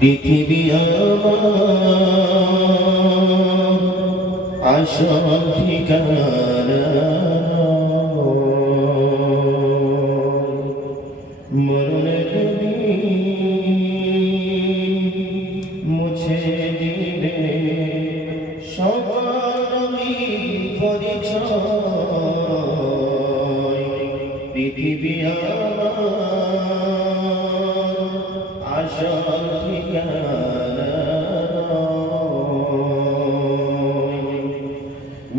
পৃথিবী আমার আসল ঠিকানা, মরণের দিন মুছে দিবে সকল পরিচয়। পৃথিবী আমার আসল ঠিকানা,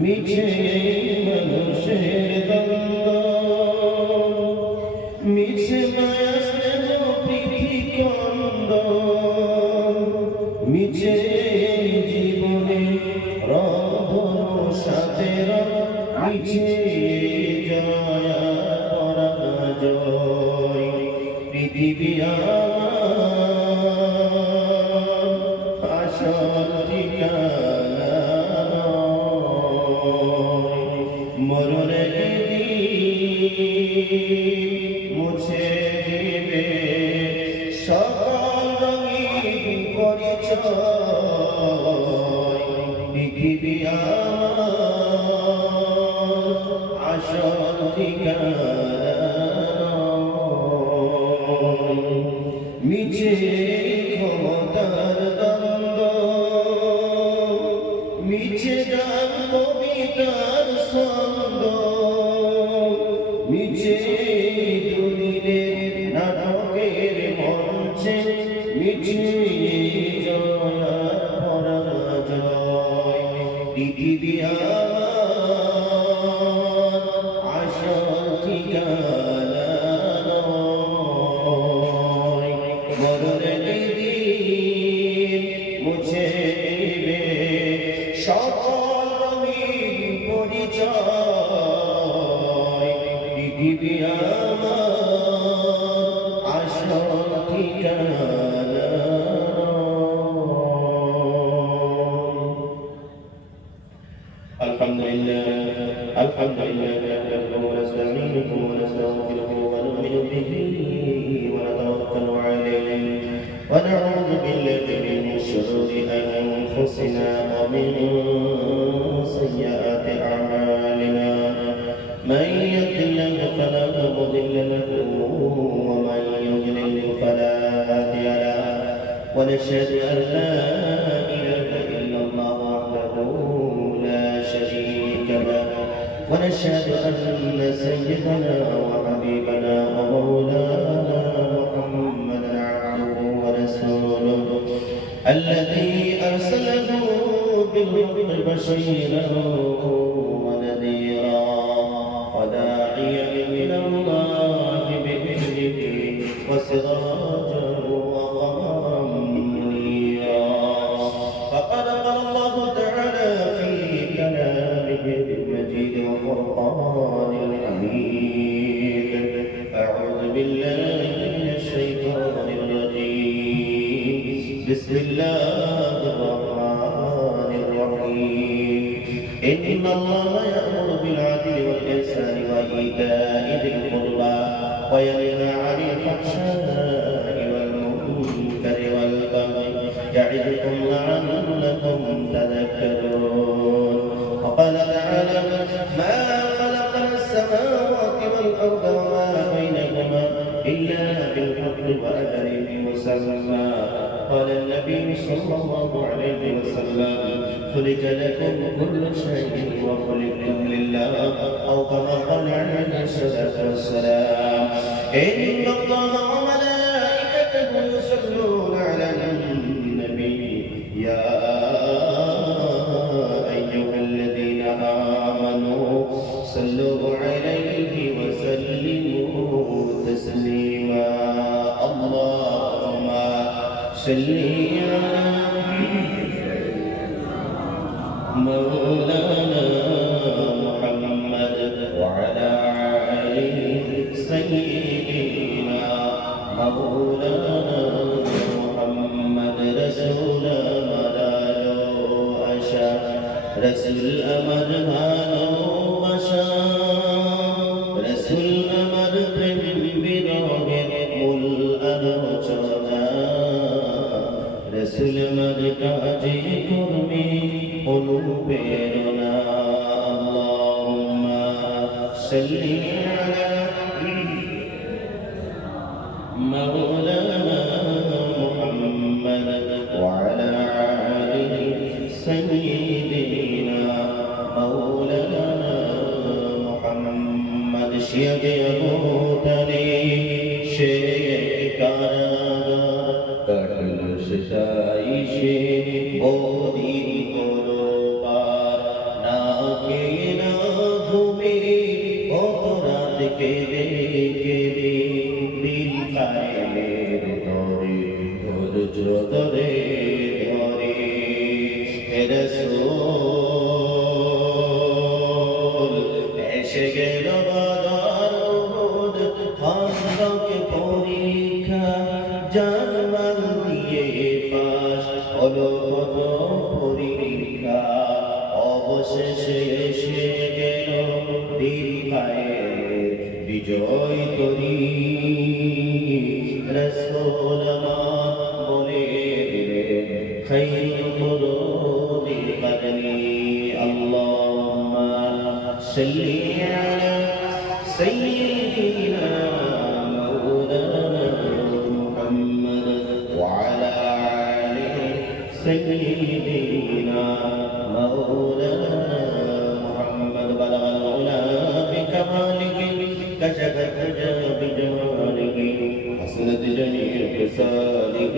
মিছে মানুষের দ্বন্দ্ব, মিছে মায়ার প্রীতিকন্দ, মিছে জীবনে রন্ধন সাথে মিছে জয় পরাজয়। পৃথিবী আসল ঠিকানা, মরণের দিন মুছে দিবে সকল রঙিন পরিচয়। পৃথিবী আমার আসল ঠিকানা, মিছে ক্ষমতার দ্বন্দ্ব, মিছে গান কবিতার ছন্দ, মিছে দুদিনের নাটকের মঞ্চে মিছে জয় পরাজয়। পৃথিবী আমার আসল ঠিকানা, মরণের দিন মুছে দিবে সকল রঙিন পরিচয়। পৃথিবী আমার আসল ঠিকানা। আলহামদুলিল্লাহ আলহামদুলিল্লাহ নাহমাদুহু ওয়া নাস্তাঈনুহু ওয়া নাস্তাগফিরুহু ওয়া নু'মিনু বিহি ওয়া নাতাওয়াক্কালু আলাইহি ওয়া না'উযু বিল্লাহি মিন শুরুরি আনফুসিনা ওয়া মিন sayyi'ati a'malina। من يهد الله فلا مضل له ومن يضلل فلا هادي له، ونشهد أن لا إله إلا الله وحده لا شريك له، ونشهد أن سيدنا وحبيبنا ومولانا محمدا عبده ورسوله الذي أرسله بالحق بشيرا ونذيرا وداعيا إلى الله بإذنه وسراجا وقمرا منيرا. فقد قال الله تعالى في كلامه المجيد وفرقانه الحميد: أعوذ بالله من الشيطان الرجيم، بسم الله الرحمن الرحيم. إن الله يأمر بالعدل والإحسان وإيتاء ذي القربى وينهى عن الفحشاء والمنكر والبغي يعظكم لعلكم تذكرون. وقال تعالى: ما خلقنا السماوات والأرض وما بينهما إلا بالحق وأجل مسمى. قال النبي صلى الله عليه وسلم: خلق لكم كل شيء وخلقتم لله، أو كما قال عليه الصلاة والسلام: إن الله وملائكته يصلون على النبي يا أيها الذين آمنوا صلوا عليه وسلموا تسليما. اللهم صل على مولانا محمد وعلى آله سيدنا مولانا محمد رسول ملالو أشا رسول أمر هانو أشا رسول أمر بن بنوه مل أنوشنا রাসূলের কাজে কর্মে অনুপ্রেরণা আল্লাহুম্মা সাল্লি আলা মাওলানা মুহাম্মাদ ওয়া আলা আলিহি সাইয়্যিদিনা মাওলানা মুহাম্মাদ শিয়াবে আবু তালিব সে কাটল সেটাই সে বদিন হলো পার না খেয়ে না ঘুমে কত রাত কেঁদে কেঁদে দিন কায়েমের তরে ধৈর্য ধরে ধরে হে রাসূল এসে গেল বাদার উহুদ খান্দকে পরীক্ষা জানমাল দিয়ে পাশ হলো কত পরীক্ষা অবশেষে এসে গেল দিন কায়েমের বিজয় তরী রাসূল আমার বলে দিলেন খায়রুল কুরুনি কারনি আল্লাহুম্মা সাল্লি আলা সাইয়্যিদিনা سيدنا مولانا محمد بلغ العلا بكماله كشف الدجى بجماله حسنت جميع خصاله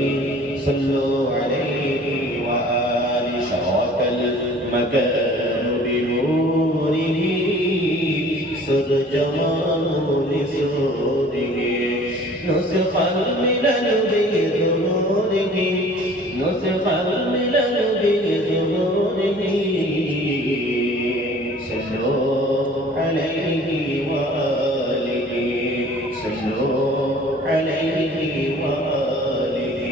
صلوا عليه وآله شرك المكان بنوره سر جمال لسوده نسخ الملل بظهوره نسخ الملل بظهوره صلوا عليه وآله صلوا عليه وآله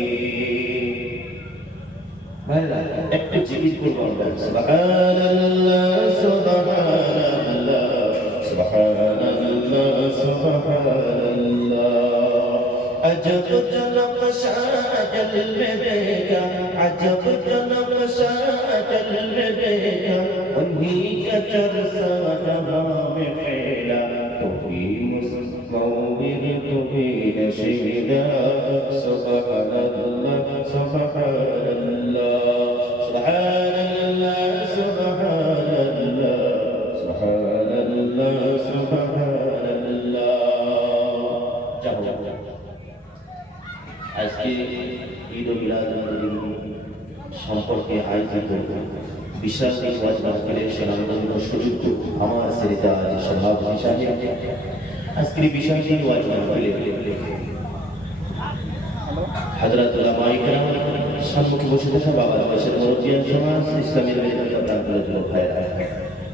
هلا একটু জিকির করব আমরা সুবহানাল্লাহ সুবহানাল্লাহ সুবহানাল্লাহ সুবহানাল্লাহ عجب نقشا جلبك عجب نقشا جلبك وهيك ترسانها بحيلة تقيم مصور تقيم شهدا سبحان الله سبحان الله سبحان الله سبحان الله سبحان الله سبحان الله আজকে ঈদ ও মিলাদুন নবী সম্পর্কে আয়োজিত বিশাল ওয়াজ মাহফিলের সেনান্দন সুযোগ আমার শ্রীতা শাহাব হিসাবে আজকের বিশাল ওয়াজ মাহফিলে হযরত উলামায়ে কেরাম সম্মুখে বসে থাকা বাবা বয়সের মুরব্বিয়ান সমাজ ইসলামের মেধাবী প্রান্তগুলো ভাইরা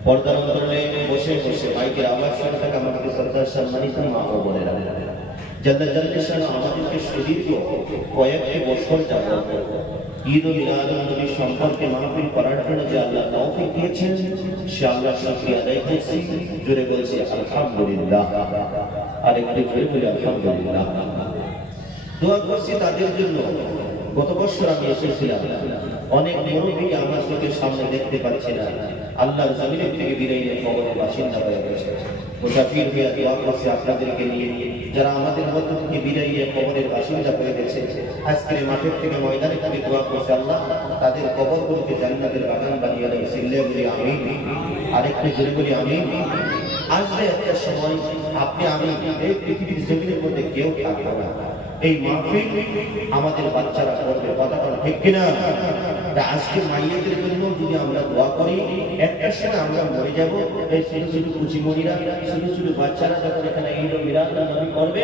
পর্দার অন্তরালে বসে বসে মাইকের আওয়াজ শুনে থাকা আমাদের শ্রদ্ধার সম্মানিত মা ও বোনেরা জাল্লা জাল্লাশানু আমাদেরকে সুদীর্ঘ কয়েকটি বছর যাবত ঈদ ও মিলাদুন নবী সম্পর্কে মাহফিল করার জন্য যে আল্লাহ তৌফিক দিয়েছেন সে আল্লাহর শুকরিয়া আদায় করছি জোরে বলছি আলহামদুলিল্লাহ আর একটু জোরে বলি আলহামদুলিল্লাহ দোয়া করছি তাদের জন্য গত বছর আমি এসেছিলাম অনেক মুরব্বী আমার চোখের সামনে দেখতে পাচ্ছি না আল্লাহর জমিনের থেকে বিদায় নিয়ে কবরের বাসিন্দা হয়ে গেছে মুসাফির হয়ে দোয়া করছি আপনাদেরকে নিয়ে যারা আমাদের মধ্য থেকে বিদায় নিয়ে কবরের বাসিন্দা হয়ে গেছে আজকের মাঠের থেকে ময়দানে থেকে দোয়া করছে আল্লাহ তাদের কবরগুলোকে জান্নাতের বাগান বানিয়ে দেয় সিল্লে বলি আমিন আরেকটু জোরে বলি আমিন আসবে একটা সময় আপনি আমি এই পৃথিবীর জমিনের মধ্যে কেউ থাকবে না এই মাহফিল আমাদের বাচ্চারা করবে কথাটা ঠিক কিনা আজকে মাইয়াদের জন্য যদি আমরা দোয়া করি একটা সময় আমরা মরে যাব এই ছোট ছোট কুচিমণিরা ছোট ছোট বাচ্চারা যখন এখানে ঈদ ও মিলাদুন নবী করবে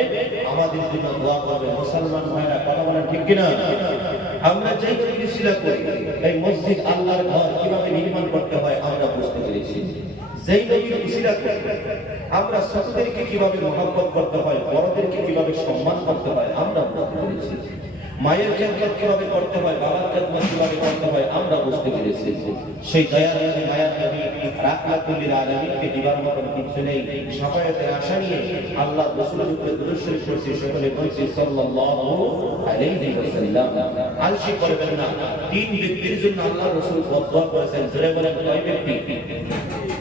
আমাদের জন্য দোয়া করবে মুসলমান ভাইরা কথা বলেন ঠিক কিনা আমরা যেই সিলসিলা করি এই মসজিদ আল্লাহর ঘর কিভাবে নির্মাণ করতে হয় আমরা বুঝতে পেরেছি যেই নবীর উসিলা করে আমরা ছোটদেরকে কিভাবে মহব্বত করতে হয় বড়দেরকে কিভাবে সম্মান করতে হয় আমরা বুঝতে পেরেছি মায়ের খেদমত কিভাবে করতে হয়, বাবার খেদমত কিভাবে করতে হয় আমরা বুঝতে পেরেছি। সেই দয়ার নবী মায়ার নবী রাহমাতুল লিল আলামিনকে দিবার মতন কিছু নেই। শাফায়াতের আশা নিয়ে আল্লাহ রাসূলের উপরে দুরূদ শরীফ পড়ছি, সকলে বলছি সাল্লাল্লাহু আলাইহি ওয়াসাল্লাম। আলসি করবেন না। তিন ব্যক্তির জন্য আল্লাহ রাসূল বদদোয়া করেছেন। জোরে বলেন কয় ব্যক্তি?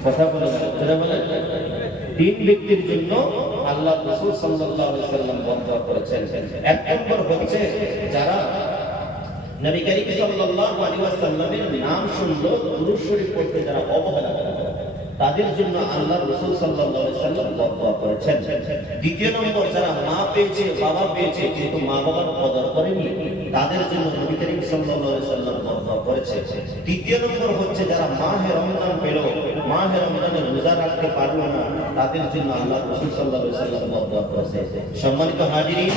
কথা বলেন, জোরে বলেন। তিন ব্যক্তির জন্য আল্লাহ রাসূল সাল্লাল্লাহু আলাইহি ওয়াসাল্লাম বদদোয়া করেছেন। এক নম্বর হচ্ছে যারা নবী করিম সাল্লাল্লাহু আলাইহি ওয়াসাল্লামের নাম শুনলো দুরূদ শরীফ পড়তে যারা অবহেলা করে তাদের জন্য আল্লাহ রাসূল সাল্লাল্লাহু আলাইহি ওয়াসাল্লাম বদদোয়া করেছেন। দ্বিতীয় নম্বর যারা মা পেয়েছে বাবা পেয়েছে কিন্তু মা বাবার কদর করেনি তাদের জন্য নবী করিম সাল্লাল্লাহু আলাইহি ওয়াসাল্লাম বদদোয়া করেছে। তৃতীয় নম্বর হচ্ছে যারা মাহে রমজান পেল মাহে রমজানের রোজা রাখতে পারলো না তাদের জন্য আল্লাহ রাসূল সাল্লাল্লাহু আলাইহি ওয়াসাল্লাম বদদোয়া করেছে। সম্মানিত হাজিরিন,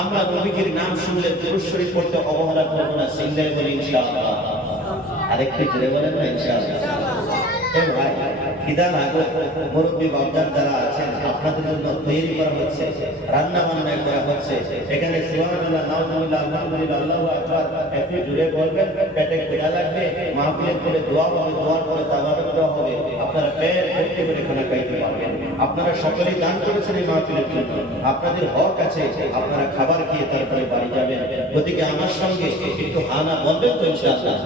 আমরা নবীজির নাম শুনলে দুরূদ শরীফ পড়তে অবহেলা করব না, সিল্লায় বলি ইনশাআল্লাহ। আরেকটু জোরে বলেন না ইনশাআল্লাহ। এ ভাই কিদান আগে মুরব্বি বাপদার যারা আছেন আপনাদের জন্য তৈরি করা হচ্ছে, রান্না বান্না করা হচ্ছে। এখানে সুবহানাল্লাহ, নাউজুবিল্লাহ, আলহামদুলিল্লাহ, আল্লাহু আকবার একটু জোরে বলবেন। পেটে খিদা লাগবে, মাহফিলের পরে দোয়া হবে, দোয়ার পরে তাওয়ারুদ দেওয়া হবে। আপনারা পেট ভর্তি করে খানা খাইতে পারবেন। আপনারা সকলেই দান করেছেন এই মাহফিলের জন্য, আপনাদের হক আছে। আপনারা খাবার খেয়ে তারপরে বাড়ি যাবেন। গতিকে আমার সঙ্গে একটু হানা বলবেন তো ইনশাআল্লাহ।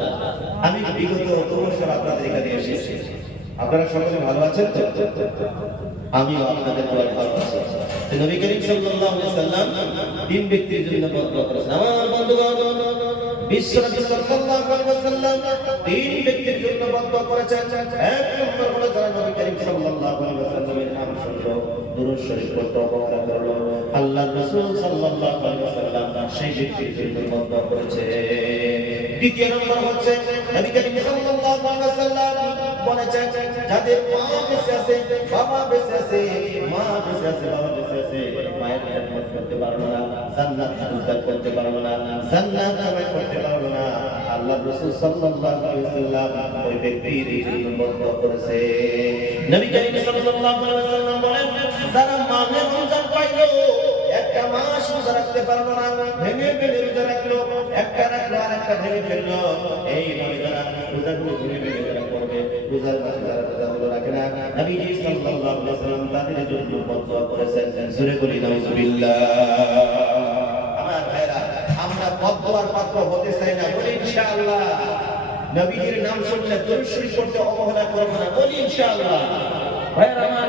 আমি বিগত 2 বছর আপনাদের এখানে এসেছি, আপনারা সকলে ভালো আছেন তো? আমিও আপনাদের দোয়ায় ভালো আছি। নবী করিম সাল্লাল্লাহু আলাইহি ওয়াসাল্লাম তিন ব্যক্তির জন্য বদদোয়া করেছেন। আমার বন্ধুগণ, বিশ্ব নবী সাল্লাল্লাহু আলাইহি ওয়াসাল্লাম তিন ব্যক্তির জন্য বদদোয়া করেছেন। এক নম্বর হলো যারা নবী করিম সাল্লাল্লাহু আলাইহি ওয়াসাল্লামের নাম শুনলো দুরূদ শরীফ পড়তে অবহেলা করলো, আল্লাহর রাসূল সাল্লাল্লাহু আলাইহি ওয়াসাল্লাম সেই ব্যক্তির জন্য বদদোয়া করেছে। দ্বিতীয় নম্বর হচ্ছে নবী করিম সাল্লাল্লাহু আলাইহি ওয়াসাল্লাম বলেছেন যাদের মা বেঁচে আছে, বাবা বেঁচে আছে, মা বেঁচে আছে, বাবা বেঁচে আছে, মায়ের খেদমত করতে পারলো না, জান্নাত হাসিল করতে পারলো না, জান্নাত কামাই করতে পারলো না, আল্লাহর রাসূল সাল্লাল্লাহু আলাইহি ওয়াসাল্লাম ওই ব্যক্তির জন্য বদদোয়া করেছে। নবী করিম সাল্লাল্লাহু আলাইহি ওয়াসাল্লাম বলেন যারা মাহে রমজান পাইলো একটা মাস রোজা রাখতে পারলো না, ভেঙে ভেঙে রোজা রাখলো, একটা রাখলো আর একটা ভেঙে ফেললো, এই নবী যারা রোজাগুলো ভেঙে ভেঙে যারা করবে, রোজার মাসে যারা রোজাগুলো রাখে না, নবীজি সাল্লাল্লাহু আলাইহি ওয়াসাল্লাম তাদের জন্য বদদোয়া করেছেন। জোরে বলি নাউজুবিল্লাহ। আমার ভাইরা, আমরা বদদোয়ার পাত্র হতে চাই না, বলি ইনশাআল্লাহ। নবীজির নাম শুনলে দুরূদ শরীফ পড়তে অবহেলা করব না, বলি ইনশাআল্লাহ। ভাইরা আমার,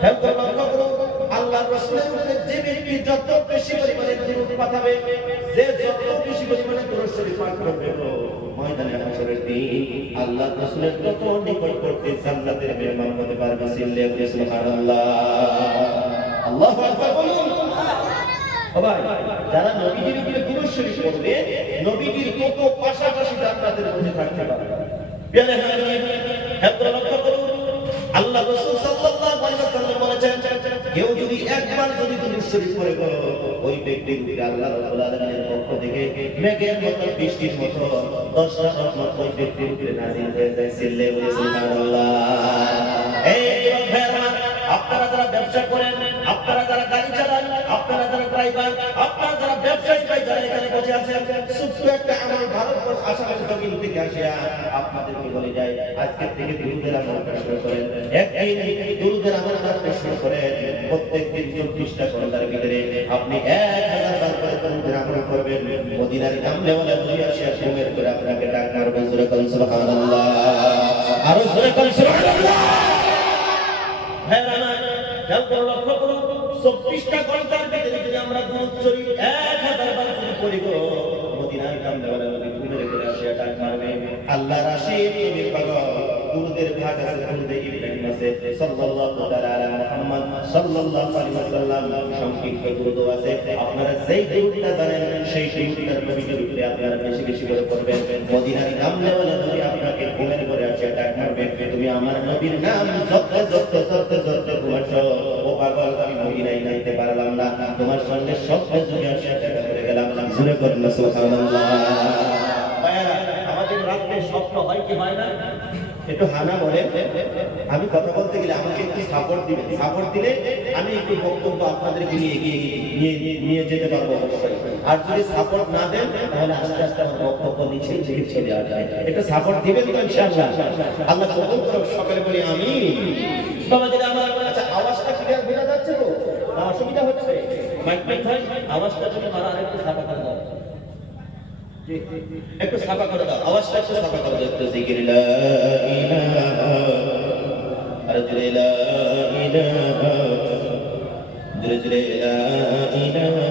খেয়াল লক্ষ্য করুন, আল্লাহর রাসূলের উপরে যে ব্যক্তি যত বেশি পরিমাণে দুরূদ পাঠাবে, যে যত বেশি পরিমাণে দুরূদ শরীফ পাঠ করবে, ময়দানে হাশরের দিন আল্লাহর রাসূলের তত নিকটবর্তী জান্নাতের মেহমান হতে পারবে। সিল্লাল্লাহু সুবহানাল্লাহ, আল্লাহু আকবার বলুন। ও ভাই, যারা নবীজির উপরে দুরূদ শরীফ পড়বে, নবীজির তত পাশাপাশি জান্নাতের মধ্যে থাকতে পারবে। প্রিয় হাজিরিন, খেয়াল লক্ষ্য করুন, আল্লাহ রাসূল সাল্লাল্লাহু আলাইহি ওয়াসাল্লাম বলেছেন কেউ যদি একবার যদি দুরূদ শরীফ পড়ে ওই ব্যক্তির উপরে আল্লাহ রাব্বুল আলামিনের পক্ষ থেকে মেঘের মতো বৃষ্টির মতো 10টা রহমত ওই ব্যক্তির উপরে নাযিল হয়ে যায়। সিল্লাল্লাহু সুবহানাল্লাহ। এই ভাইরা, আপনারা যারা ব্যবসা করেন, আপনারা যারা গাড়ি চালান, আপনারা যারা ড্রাইভার, আপনারা যারা ব্যবসায়ী ভাই যারা এখানে বসে আছেন, ছোট্ট একটা আমার ভারতবর্ষ আসামের জমিন থেকে আসিয়া আপনাদেরকে বলে যায় আজকে থেকে দুরূদের আমলটা শুরু করেন। একদিন দুরূদের আমলটা শুরু করেন, প্রত্যেকদিন 24টা ঘন্টার ভিতরে আপনি 1000 বার করে দুরূদের আমল করবেন। মদিনার কামলেওয়ালা নবী আসিয়া ঘুমের করে আপনাকে ডাক মারবে। জোরে বলুন সুবহানাল্লাহ, আরো জোরে বলুন সুবহানাল্লাহ। ভাইরা আমার, খেয়াল লক্ষ্য করুন, 24টা ঘন্টার ভিতরে যদি আমরা দুরূদ শরীফ 1000 বার করে পড়ি গো, মদিনার কামলেওয়ালা নবী ঘুমের করে আসিয়া ডাক মারবে। আল্লাহর আশিক নবীর পাগল দুরূদের ভাগ আছে, দুরূদে ইব্রাহিম আছে, সাল্লাল্লাহু তাআলা আলা মুহাম্মদ সাল্লাল্লাহু আলাইহি ওয়াসাল্লাম, সংক্ষিপ্ত দুরূদ আছে। আপনারা যেই দুরূদটা জানেন সেই দুরূদটার নবীর উপরে আপনারা বেশি বেশি করে পড়বেন। মদিনার কামলেওয়ালা নবী আপনাকে ঘুমের করে আসিয়া ডাক মারবে, তুমি আমার নবীর নাম জপতে জপতে জপতে জপতে ঘুমাচ্ছো, ও পাগল আমি মদিনায় যাইতে পারলাম না, তোমার সঙ্গে স্বপ্নে যুগে আসিয়া দেখা করে গেলাম। জোরে বলুন সুবহানাল্লাহ। আমাদের রাতে স্বপ্ন হয় কি হয় না? একটু হানা বলেন। আমি কথা বলতে গেলে আমাকে একটু সাপোর্ট দিবেন, সাপোর্ট দিলে আমি একটু বক্তব্য আপনাদেরকে নিয়ে নিয়ে যেতে পারবো অবশ্যই। আর যদি সাপোর্ট না দেন তাহলে আস্তে আস্তে আমার বক্তব্য নিচে চলে আসবে। একটু সাপোর্ট দিবেন তো ইনশাআল্লাহ? আল্লাহ কবুল করুন, সকলে বলি আমিন। বাবা যদি আমার আচ্ছা আওয়াজটা ক্লিয়ার বোঝা যাচ্ছে তো? না অসুবিধা হচ্ছে? মাইক ভাই আওয়াজটা যদি মারা আরেকটু সাফা করে দাও, একটু সাফা করে দাও, আওয়াজটা একটু সাফা করে দাও। একটু জিকির লা ইলাহা আর জুরে লা ইলাহা জুরে জুরে লা ইলাহা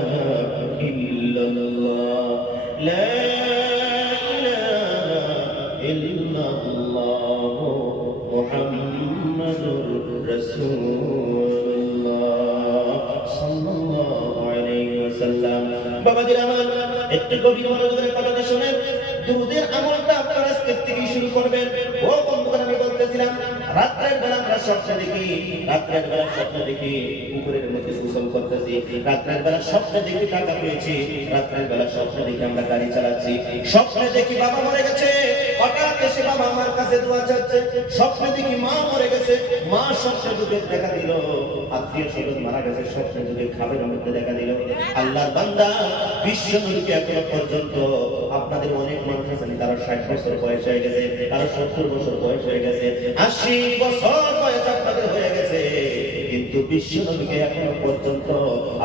ইল্লাল্লাহ লা ইলাহা ইল্লাল্লাহ মুহাম্মাদুর রাসূলুল্লাহ সাল্লাল্লাহু আলাইহি ওয়াসাল্লাম। বাবাজিরা আমার একটু গভীর মনোযোগের কথাটা শুনেন। দুরুদের আমলটা আপনারা আজকে থেকে শুরু করবেন। ও বন্ধুরা, আমি বলতেছিলাম রাতের বেলা আমরা স্বপ্ন দেখি, রাতের বেলা স্বপ্ন দেখি পুকুরের মধ্যে গোসল করতেছি, রাতের বেলা স্বপ্ন দেখি টাকা পেয়েছি, রাতের বেলা স্বপ্ন দেখি আমরা গাড়ি চালাচ্ছি, স্বপ্নে দেখি বাবা মরে গেছে, হঠাৎ এসে বাবা আমার কাছে দোয়া চাচ্ছে, স্বপ্নে দেখি মা মরে গেছে, মা স্বপ্নে যুগে দেখা দিল, আত্মীয় স্বজন মারা গেছে, স্বপ্নে যুগে খাবের মধ্যে দেখা দিল। আল্লাহর বান্দা বিশ্ব নবীকে এখনো পর্যন্ত আপনাদের অনেক মানুষ আছেন তারা 60 বছর বয়স হয়ে গেছে, তারা 70 বছর বয়স হয়ে গেছে, 80 বছর বয়স আপনাদের হয়ে গেছে, কিন্তু বিশ্ব নবীকে এখনো পর্যন্ত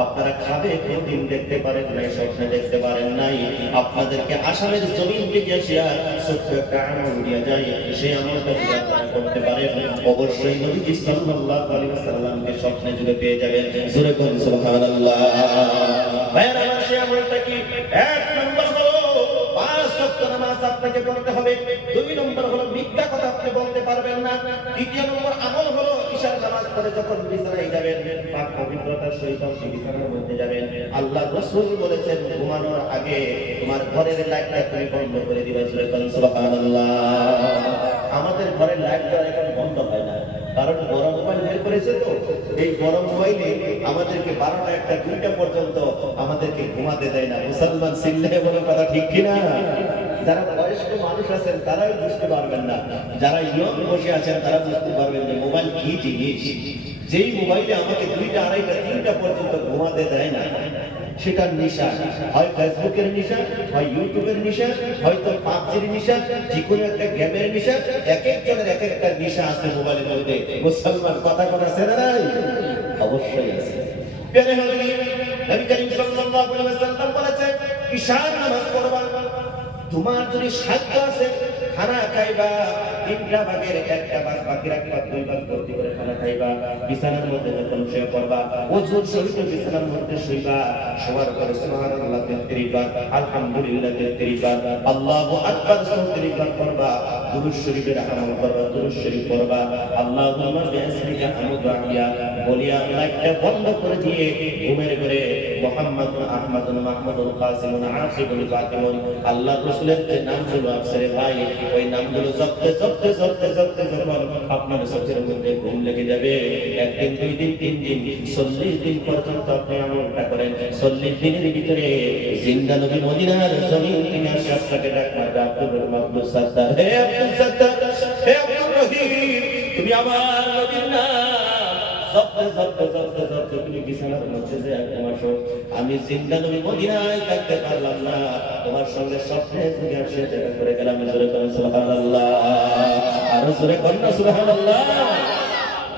আপনারা খাবে কোনদিন দেখতে পারেন নাই, স্বপ্নে দেখতে পারেন নাই। আপনাদেরকে আসামের জমিন থেকে আসিয়া ছোট্ট একটা আমল দিয়ে যায়, সেই আমলটা যদি আপনারা করতে পারেন অবশ্যই নবীজি সাল্লাল্লাহু আলাইহি ওয়াসাল্লামকে স্বপ্নে যুগে পেয়ে যাবেন। জোরে বলুন সুবহানাল্লাহ। ভাইরা আমার সেই আমলটা কি? এক নম্বর হলো 5 ওয়াক্ত নামাজ আপনাকে পড়তে হবে। 2 নম্বর হলো মিথ্যা কথা আপনি বলতে পারবেন না। 3 নম্বর আমল হলো ইশার নামাজ পড়ে যখন বিছানায় যাবেন পাক পবিত্রতার সহিত আপনি বিছানার মধ্যে যাবেন। আল্লাহ রাসূল বলেছেন ঘুমানোর আগে তোমার ঘরের লাইটটা তুমি বন্ধ করে দিবা। সুবহানাল্লাহ। আমাদের ঘরের লাইটটা এখন বন্ধ হয় না, কারণ গরম মোবাইল বের করেছে তো, এই গরম মোবাইলে আমাদেরকে 12টা 1টা 2টা পর্যন্ত আমাদেরকে ঘুমাতে দেয় না। মুসলমান সিল্লে বলে কথা ঠিক কিনা? যারা বয়স্ক মানুষ আছেন তারাও বুঝতে পারবেন না, যারা ইয়ং বসে আছেন তারা বুঝতে পারবেন যে মোবাইল কি জিনিস। যেই মোবাইলে আমাকে 2টা 2:30 3টা পর্যন্ত ঘুমাতে দেয় না, সেটার নেশা হয় ফেসবুকের নেশা, হয় ইউটিউবের নেশা, হয়তো পাবজির নেশা, যে কোনো একটা গেমের নেশা। এক একজনের এক একটা নেশা আছে মোবাইলের মধ্যে। মুসলমান কথা কথা আছে না নাই? অবশ্যই আছে। প্রিয় নবী নবী করিম সাল্লাল্লাহু আলাইহি ওয়াসাল্লাম বলেছেন ঈশার নামাজ পড়বা, তোমার যদি সাধ্য আছে খানা খাইবা, 3টা ভাগের 1টা ভাগ বাকি রাখবা, 2 ভাগ ভর্তি করে খানা খাইবা, বিছানার মধ্যে যখন শুয়ে পড়বা ওযুর সহিত বিছানার মধ্যে শুইবা, শোয়ার পরে সুবহানাল্লাহ 33 বার, আলহামদুলিল্লাহ 33 বার, আল্লাহু আকবার 34 বার পড়বা, দুরূদ শরীফের আমল করবা, দুরূদ শরীফ পড়বা, আল্লাহুম্মা বিআসমিকা আমুদাহিয়া বলিয়া লাইটটা বন্ধ করে দিয়ে ঘুমের ঘরে মুহাম্মাদুন আহমাদুন মাহমুদুল কাসিমুন আশিকুল ফাতিমুন আল্লাহ রাসূলের যে নামগুলো আছে ভাই, ওই নামগুলো জপতে জপতে জপতে জপতে যখন আপনার চোখের মধ্যে ঘুম লেগে যাবে, 1 দিন 2 দিন 3 দিন 40 দিন পর্যন্ত আপনি আমলটা করেন, 40 দিনের ভিতরে জিন্দা নবী মদিনার জমিন থেকে আসে আপনাকে ডাকবে, আব্দুল মাহমুদ সাত্তার, হে আব্দুল সাত্তার, হে আব্দুর রহিম, তুমি আমার নবীর নাম জপতে জপতে জপতে জপতে তুমি বিছানার মধ্যে যে ঘুমাসো, আমি জিন্দা নবী মদিনায় থাকতে পারলাম না, তোমার সঙ্গে স্বপ্নে যুগে আসে দেখা করে গেলাম। জোরে বলেন সুবহানাল্লাহ। আর জোরে বলেন সুবহানাল্লাহ।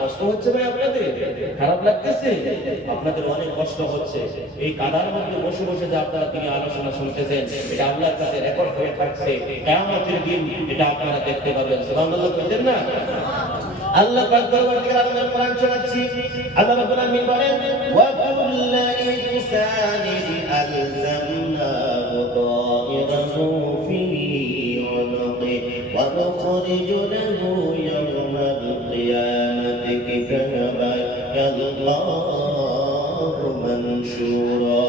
কষ্ট হচ্ছে ভাই আপনাদের? খারাপ লাগতেছে? আপনাদের অনেক কষ্ট হচ্ছে। এই কাদার মধ্যে বসে বসে যে আপনারা তিনি আলোচনা শুনতেছেন, এটা আল্লাহর কাছে রেকর্ড হয়ে থাকছে, কিয়ামতের দিন এটা আপনারা দেখতে পাবেন। সুবহানাল্লাহ বলেন না? আল্লাহ পাক দরবার থেকে আল্লাহর কোরআন শোনাচ্ছি। আল্লাহ রাব্বুল আলামিন বলেন ওয়া কুল্লু ইনসানিন আলজামনাহু তায়রাহু ফি উনুকি ওয়া নুখরিজু লাহু ইয়াওমাল কিয়ামাতি কিতাবান ইয়ালকাহু মানশুরা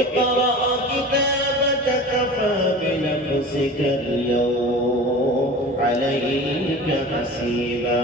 ইকরা কিতাবাকা কাফা বিনফসিকা আল-ইয়াওম عليك حسيبا